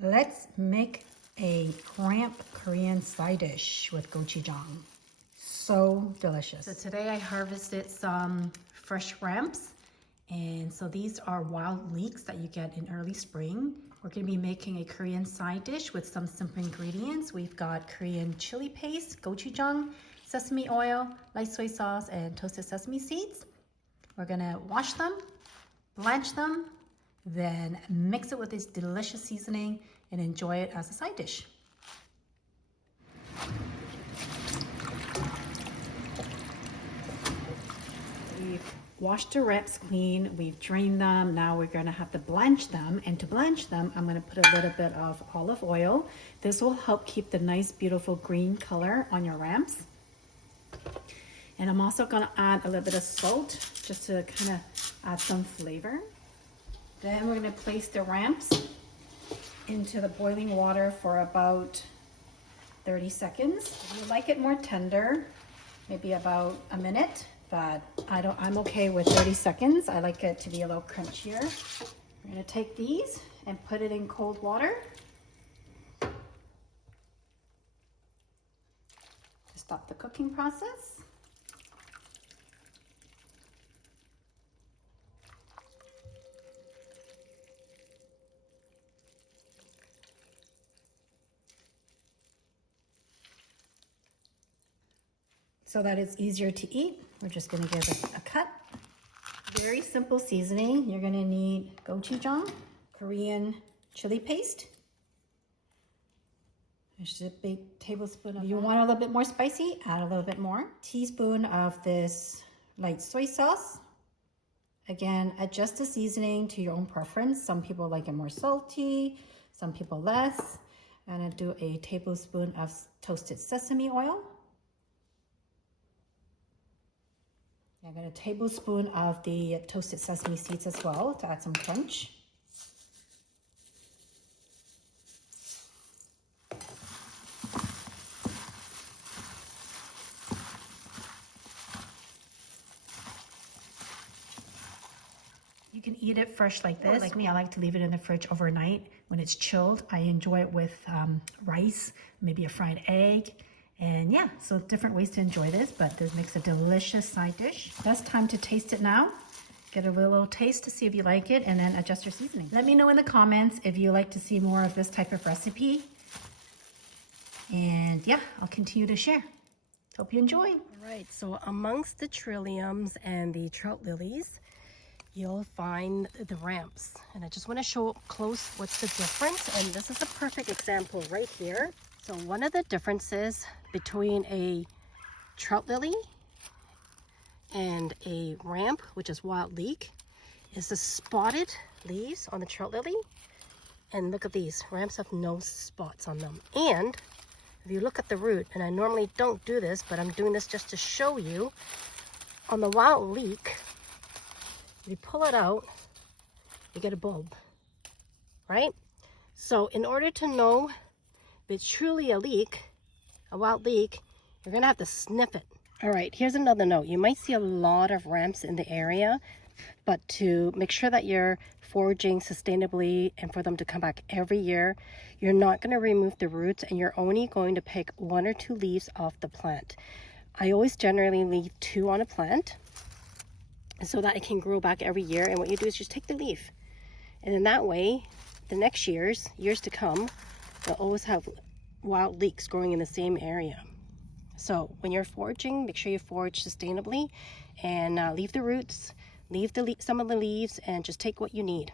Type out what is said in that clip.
Let's make a cramp Korean side dish with gochujang. So delicious. So today I harvested some fresh ramps. And so these are wild leeks that you get in early spring. We're going to be making a Korean side dish with some simple ingredients. We've got Korean chili paste, gochujang, sesame oil, light soy sauce, and toasted sesame seeds. We're going to wash them, blanch them, then mix it with this delicious seasoning and enjoy it as a side dish. We've washed the ramps clean, we've drained them. Now we're going to have to blanch them, and to blanch them I'm going to put a little bit of olive oil. This will help keep the nice beautiful green color on your ramps. And I'm also going to add a little bit of salt just to kind of add some flavor. Then we're going to place the ramps into the boiling water for about 30 seconds. If you like it more tender, maybe about a minute, but I'm okay with 30 seconds. I like it to be a little crunchier. We're going to take these and put it in cold water to stop the cooking process. So that it's easier to eat, we're just going to give it a cut. Very simple seasoning. You're going to need gochujang, Korean chili paste. There's a big tablespoon of If you want a little bit more spicy, add a little bit more. Teaspoon of this light soy sauce. Again, adjust the seasoning to your own preference. Some people like it more salty, some people less. I'm going to do a tablespoon of toasted sesame oil. I'm going to a tablespoon of the toasted sesame seeds as well to add some crunch. You can eat it fresh like this. Like me, I like to leave it in the fridge overnight. When it's chilled, I enjoy it with rice, maybe a fried egg. And yeah, so different ways to enjoy this, but this makes a delicious side dish. Best time to taste it now. Get a little taste to see if you like it, and then adjust your seasoning. Let me know in the comments if you like to see more of this type of recipe. And yeah, I'll continue to share. Hope you enjoy. All right, so amongst the trilliums and the trout lilies, you'll find the ramps. And I just want to show up close what's the difference. And this is a perfect example right here. So one of the differences between a trout lily and a ramp, which is wild leek, is the spotted leaves on the trout lily. And look at these, ramps have no spots on them. And if you look at the root, and I normally don't do this, but I'm doing this just to show you, on the wild leek, if you pull it out, you get a bulb, right? So in order to know if it's truly a leek, a wild leek, you're gonna have to sniff it. All right, here's another note. You might see a lot of ramps in the area, but to make sure that you're foraging sustainably and for them to come back every year, you're not gonna remove the roots, and you're only going to pick 1 or 2 leaves off the plant. I always generally leave 2 on a plant so that it can grow back every year. And what you do is just take the leaf, and in that way, the next years to come, they'll always have wild leeks growing in the same area. So when you're foraging, make sure you forage sustainably and leave the roots, leave some of the leaves, and just take what you need.